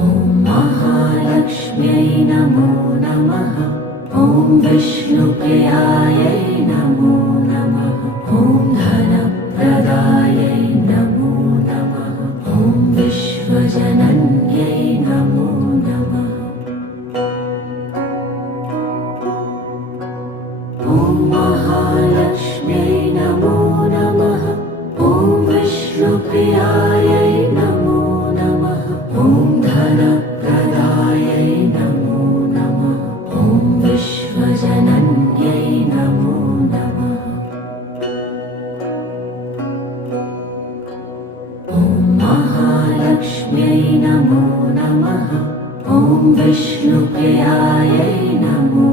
ॐ महालक्ष्म्यै नमो नमः। ॐ विष्णुप्रियायै नमो नमः। ॐ धनप्रदायै नमो नमः। ॐ विश्वजनन्यै नमो नमः। ॐ महालक्ष्म्यै नमो नमः। ॐ विष्णुप्रियायै नमो नमः। ॐ धनप्रदायै नमो नमः। ॐ विश्वजनन्यै नमो नमः। ॐ महालक्ष्म्यै नमो नमः। ॐ विष्णुप्रियायै नमो